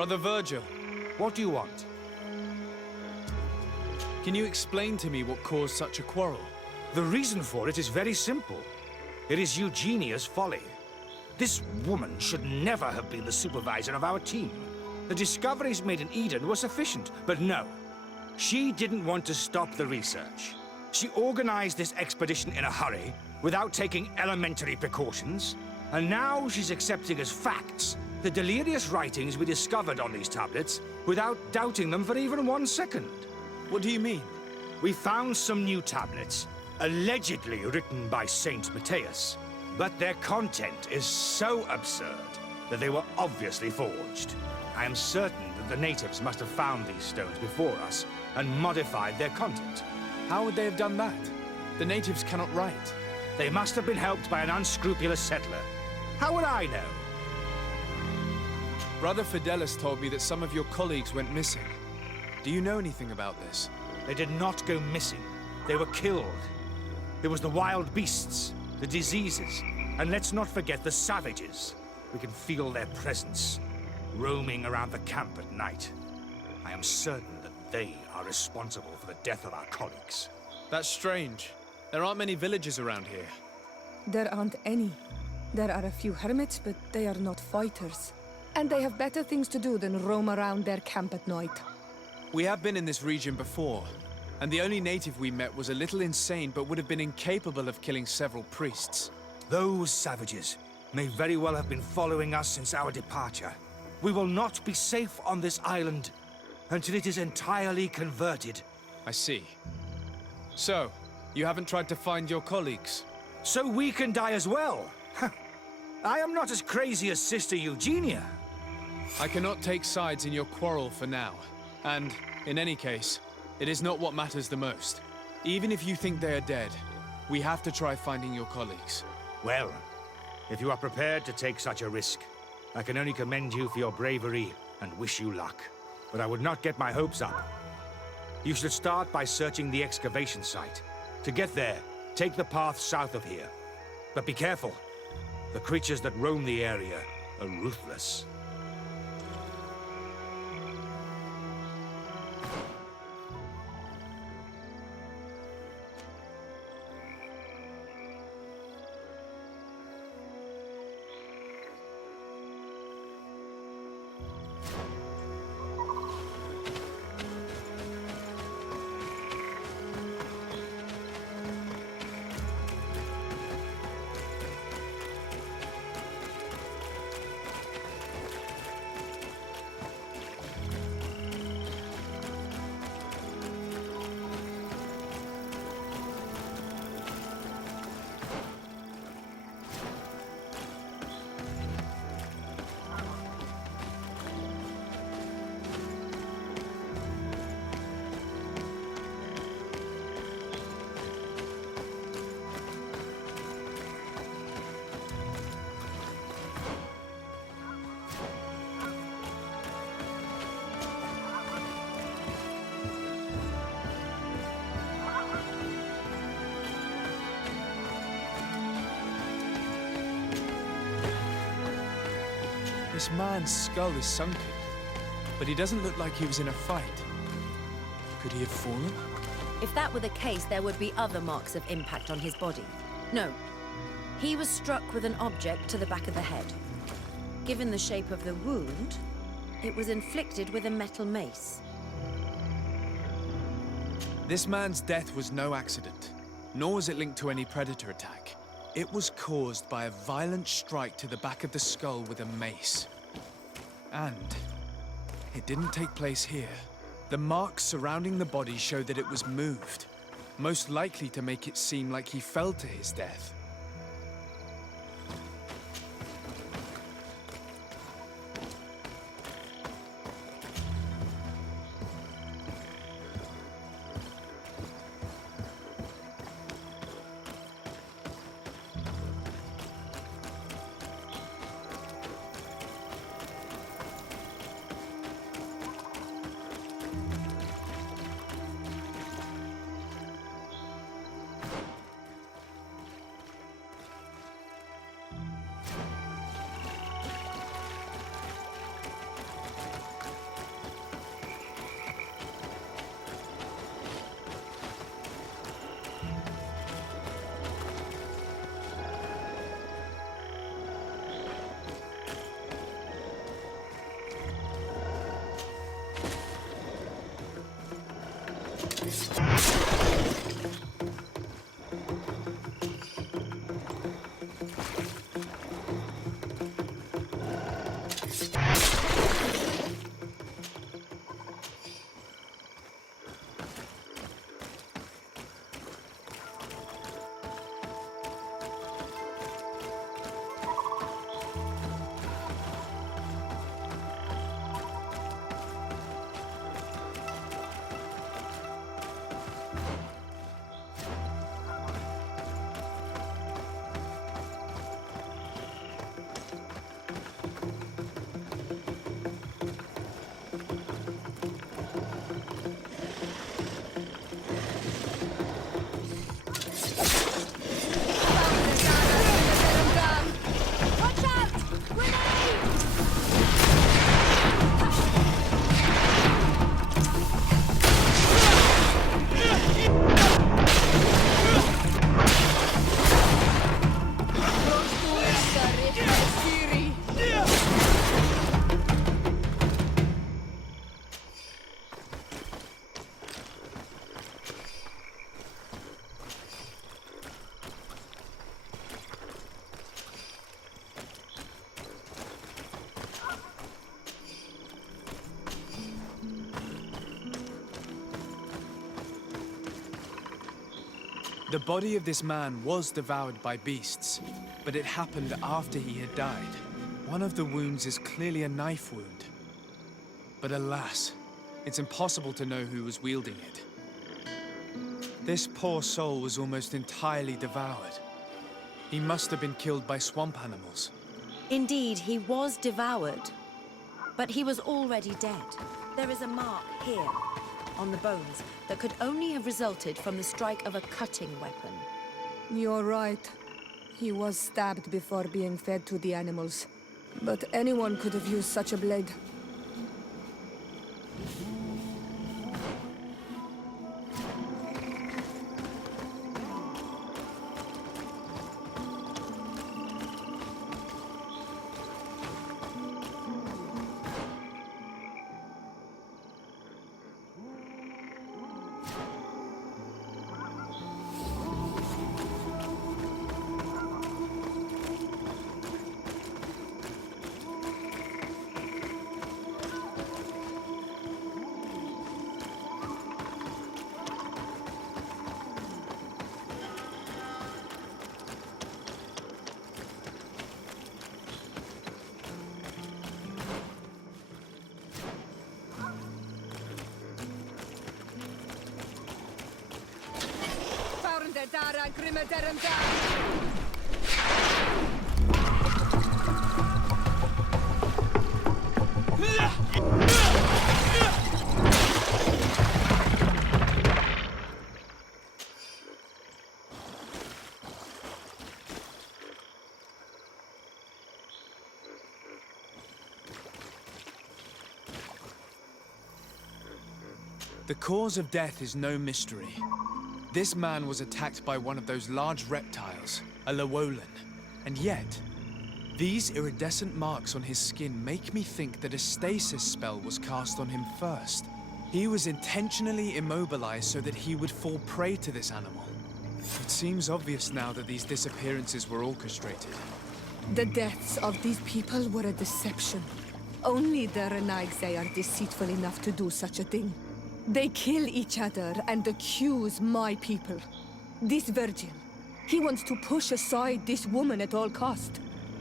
Brother Virgil, What do you want? can you explain to me what caused such a quarrel? The reason for it is very simple. It is Eugenia's folly. This woman should never have been the supervisor of our team. The discoveries made in Eden were sufficient, but no. She didn't want to stop the research. She organized this expedition in a hurry, without taking elementary precautions, and now she's accepting as facts the delirious writings we discovered on these tablets without doubting them for even 1 second. What do you mean? We found some new tablets, allegedly written by Saint Matthias, but their content is so absurd that they were obviously forged. I am certain that the natives must have found these stones before us and modified their content. How would they have done that? The natives cannot write. They must have been helped by an unscrupulous settler. How would I know? Brother Fidelis told me that some of your colleagues went missing. Do you know anything about this? They did not go missing. They were killed. There was the wild beasts, the diseases, and let's not forget the savages. We can feel their presence, roaming around the camp at night. I am certain that they are responsible for the death of our colleagues. That's strange. There aren't many villages around here. There aren't any. There are a few hermits, but they are not fighters. And they have better things to do than roam around their camp at night. We have been in this region before, and the only native we met was a little insane but would have been incapable of killing several priests. Those savages may very well have been following us since our departure. We will not be safe on this island until it is entirely converted. I see. So, you haven't tried to find your colleagues? So we can die as well. I am not as crazy as Sister Eugenia. I cannot take sides in your quarrel for now. And, in any case, it is not what matters the most. Even if you think they are dead, we have to try finding your colleagues. Well, if you are prepared to take such a risk, I can only commend you for your bravery and wish you luck. But I would not get my hopes up. You should start by searching the excavation site. To get there, take the path south of here. But be careful. The creatures that roam the area are ruthless. This man's skull is sunken, but he doesn't look like he was in a fight. Could he have fallen? If that were the case, there would be other marks of impact on his body. No. He was struck with an object to the back of the head. Given the shape of the wound, it was inflicted with a metal mace. This man's death was no accident, nor was it linked to any predator attack. It was caused by a violent strike to the back of the skull with a mace. And it didn't take place here. The marks surrounding the body show that it was moved, most likely to make it seem like he fell to his death. The body of this man was devoured by beasts, but it happened after he had died. One of the wounds is clearly a knife wound. But alas, it's impossible to know who was wielding it. This poor soul was almost entirely devoured. He must have been killed by swamp animals. Indeed, he was devoured, but he was already dead. There is a mark here, on the bones, that could only have resulted from the strike of a cutting weapon. You're right. He was stabbed before being fed to the animals. But anyone could have used such a blade. The cause of death is no mystery. This man was attacked by one of those large reptiles, a Llewellyn. And yet, these iridescent marks on his skin make me think that a stasis spell was cast on him first. He was intentionally immobilized so that he would fall prey to this animal. It seems obvious now that these disappearances were orchestrated. The deaths of these people were a deception. Only the Renaigse are deceitful enough to do such a thing. They kill each other and accuse my people. This Virgil, he wants to push aside this woman at all cost.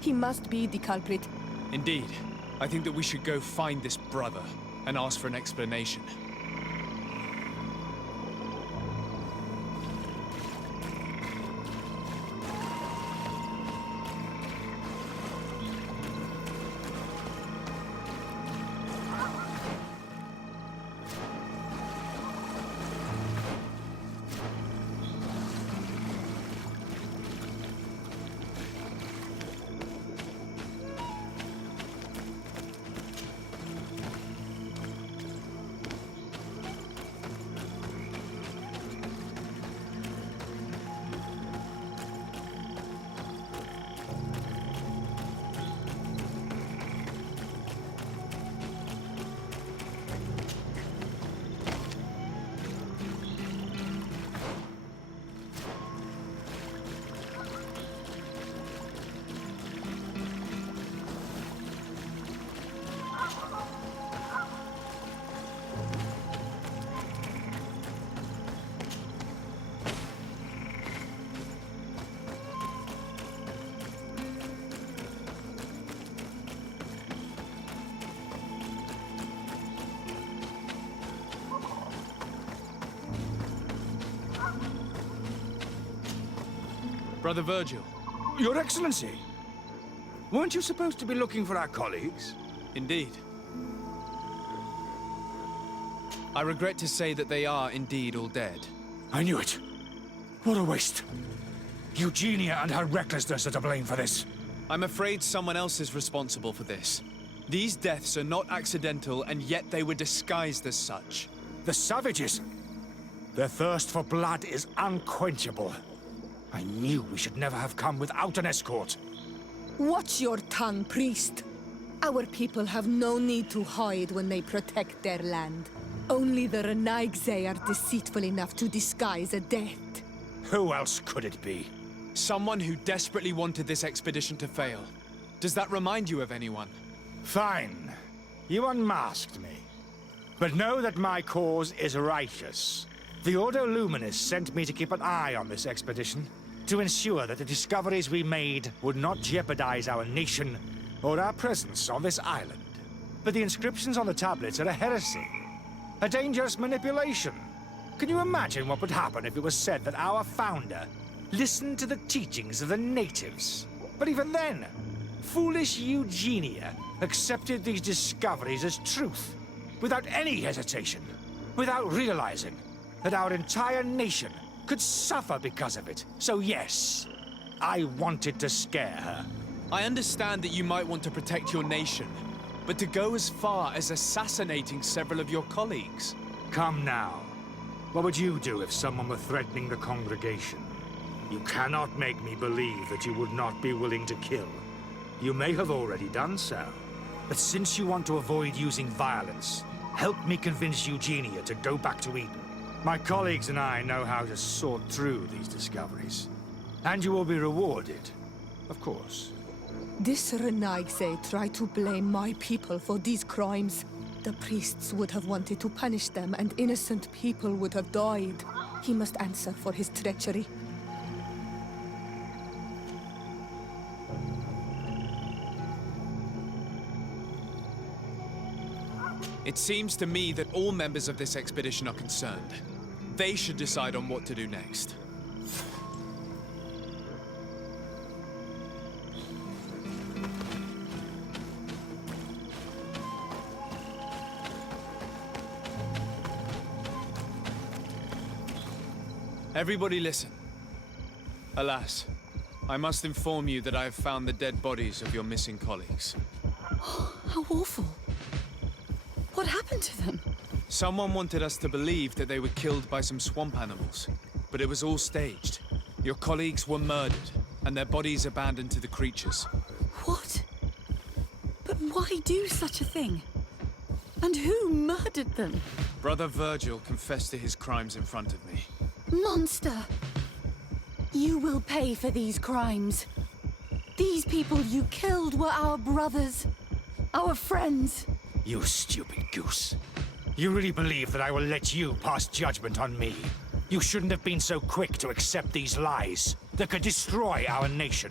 He must be the culprit. Indeed. I think that we should go find this brother and ask for an explanation. Brother Virgil. Your Excellency! Weren't you supposed to be looking for our colleagues? Indeed. I regret to say that they are indeed all dead. I knew it. What a waste. Eugenia and her recklessness are to blame for this. I'm afraid someone else is responsible for this. These deaths are not accidental, and yet they were disguised as such. The savages! Their thirst for blood is unquenchable. I knew we should never have come without an escort. Watch your tongue, priest. Our people have no need to hide when they protect their land. Only the Renaigse are deceitful enough to disguise a death. Who else could it be? Someone who desperately wanted this expedition to fail. Does that remind you of anyone? Fine. You unmasked me. But know that my cause is righteous. The Ordo Luminis sent me to keep an eye on this expedition, to ensure that the discoveries we made would not jeopardize our nation or our presence on this island. But the inscriptions on the tablets are a heresy, a dangerous manipulation. Can you imagine what would happen if it was said that our founder listened to the teachings of the natives? But even then, foolish Eugenia accepted these discoveries as truth, without any hesitation, without realizing that our entire nation could suffer because of it. So yes, I wanted to scare her. I understand that you might want to protect your nation, but to go as far as assassinating several of your colleagues? Come now. What would you do if someone were threatening the congregation? You cannot make me believe that you would not be willing to kill. You may have already done so. But since you want to avoid using violence, help me convince Eugenia to go back to Eden. My colleagues and I know how to sort through these discoveries. And you will be rewarded, of course. This Renaigse tried to blame my people for these crimes. The priests would have wanted to punish them, and innocent people would have died. He must answer for his treachery. It seems to me that all members of this expedition are concerned. They should decide on what to do next. Everybody listen. Alas, I must inform you that I have found the dead bodies of your missing colleagues. How awful. What happened to them? Someone wanted us to believe that they were killed by some swamp animals, but it was all staged. Your colleagues were murdered, and their bodies abandoned to the creatures. What? But why do such a thing? And who murdered them? Brother Virgil confessed to his crimes in front of me. Monster! You will pay for these crimes. These people you killed were our brothers, our friends. You stupid goose. You really believe that I will let you pass judgment on me? You shouldn't have been so quick to accept these lies that could destroy our nation.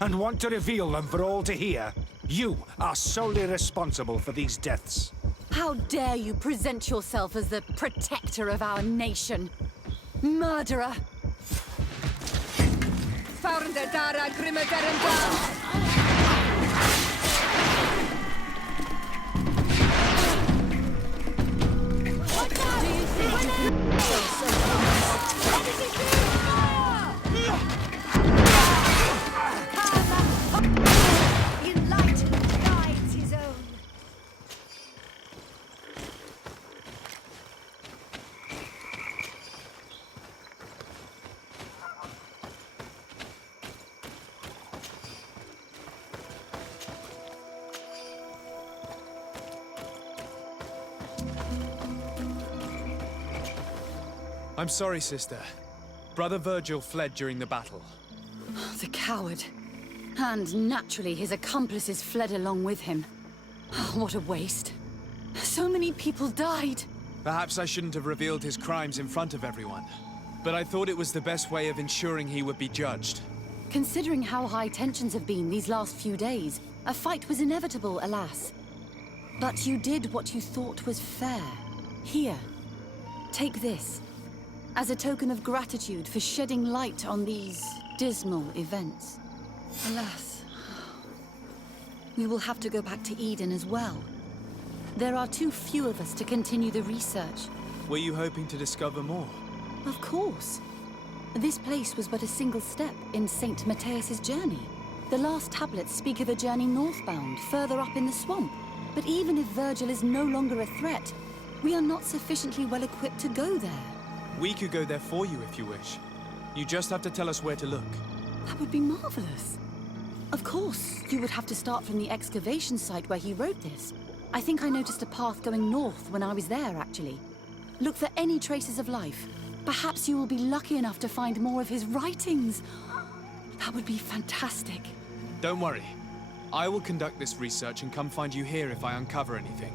And want to reveal them for all to hear. You are solely responsible for these deaths. How dare you present yourself as the protector of our nation? Murderer! Founde dara grimmederen. I'm sorry, sister. Brother Virgil fled during the battle. The coward. And naturally, his accomplices fled along with him. What a waste. So many people died. Perhaps I shouldn't have revealed his crimes in front of everyone. But I thought it was the best way of ensuring he would be judged. Considering how high tensions have been these last few days, a fight was inevitable, alas. But you did what you thought was fair. Here, take this. As a token of gratitude for shedding light on these dismal events. Alas, we will have to go back to Eden as well. There are too few of us to continue the research. Were you hoping to discover more? Of course. This place was but a single step in St. Matthias's journey. The last tablets speak of a journey northbound, further up in the swamp. But even if Virgil is no longer a threat, we are not sufficiently well equipped to go there. We could go there for you if you wish. You just have to tell us where to look. That would be marvelous. Of course, you would have to start from the excavation site where he wrote this. I think I noticed a path going north when I was there, actually. Look for any traces of life. Perhaps you will be lucky enough to find more of his writings. That would be fantastic. Don't worry. I will conduct this research and come find you here if I uncover anything.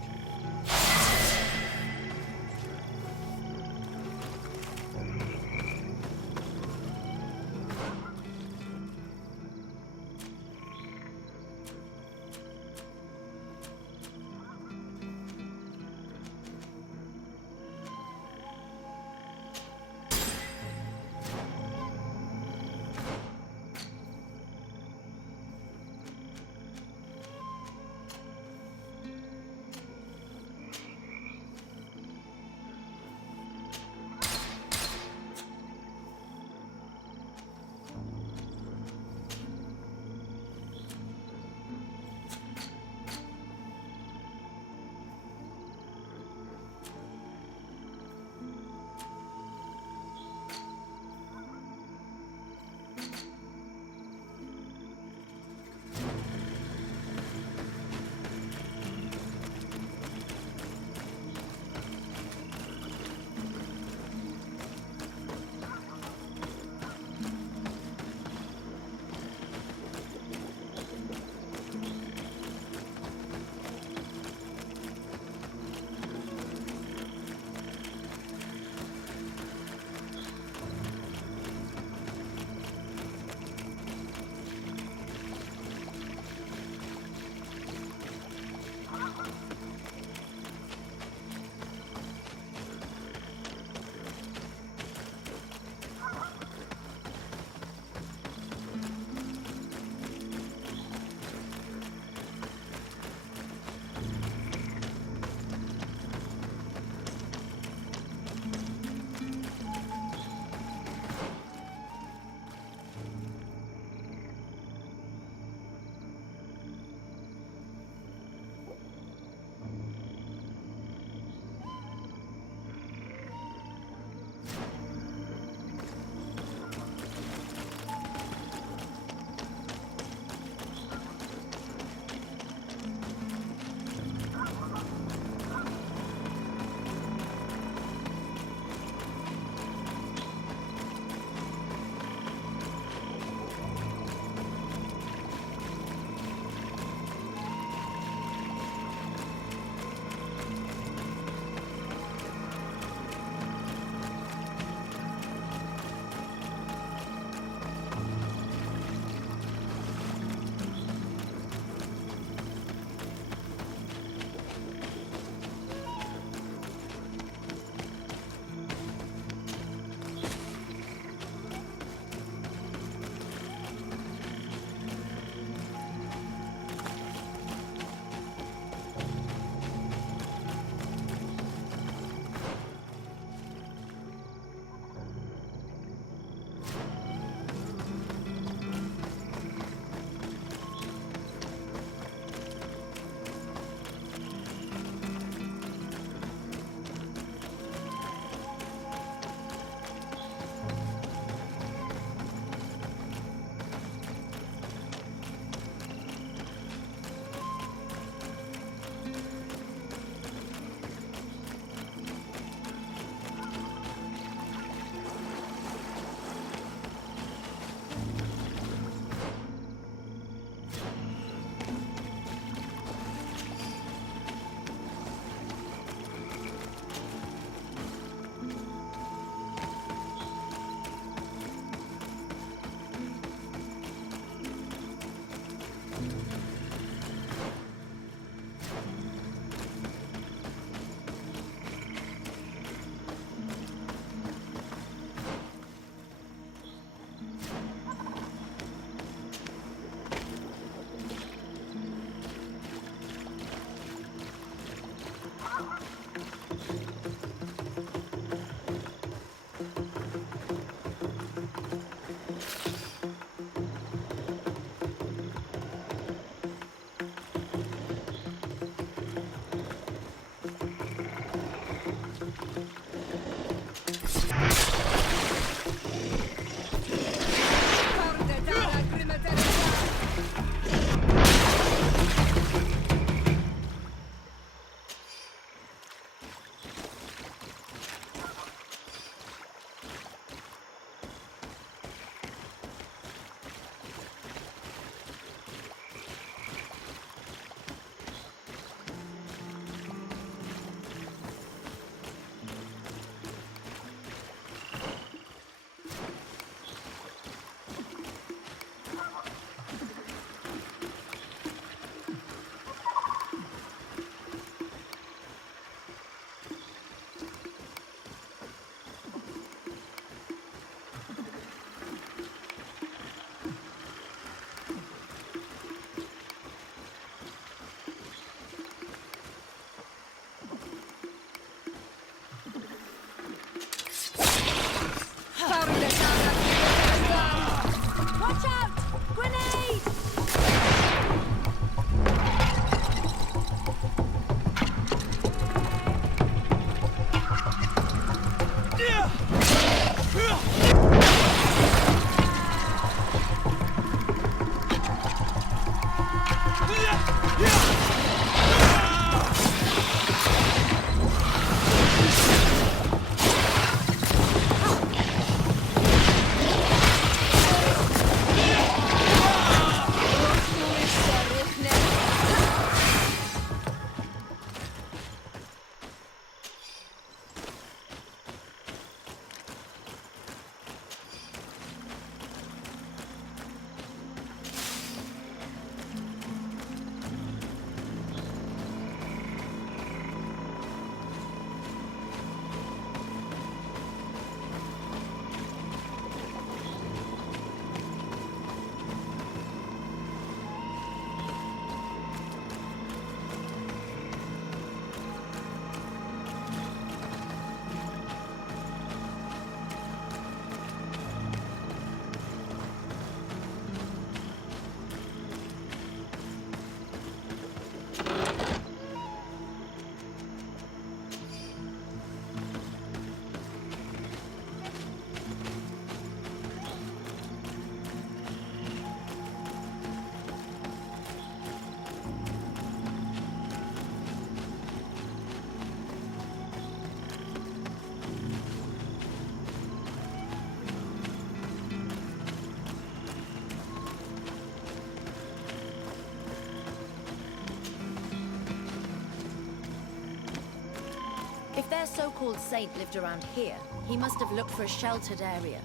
If their so-called saint lived around here, he must have looked for a sheltered area.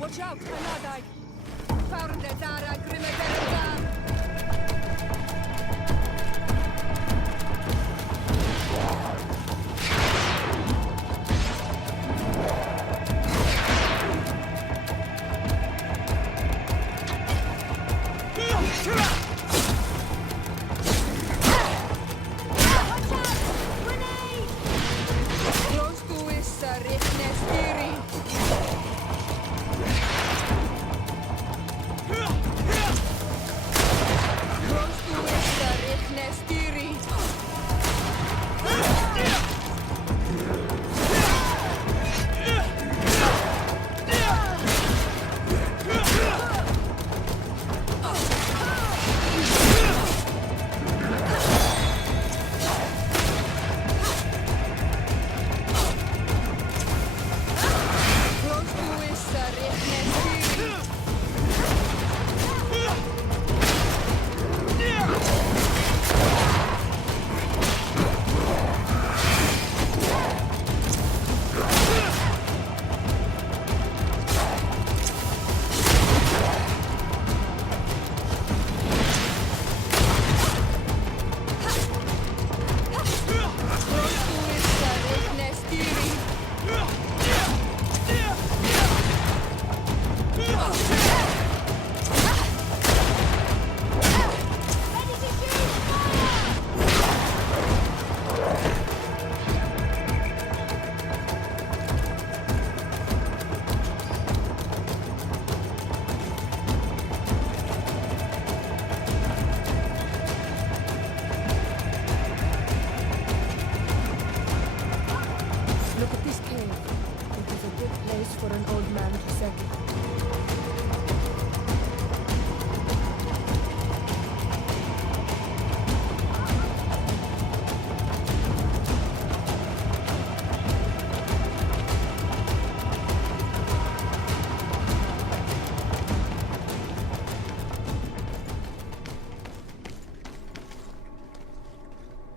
Watch out, Kanadai! Found the Dara Grimmedera!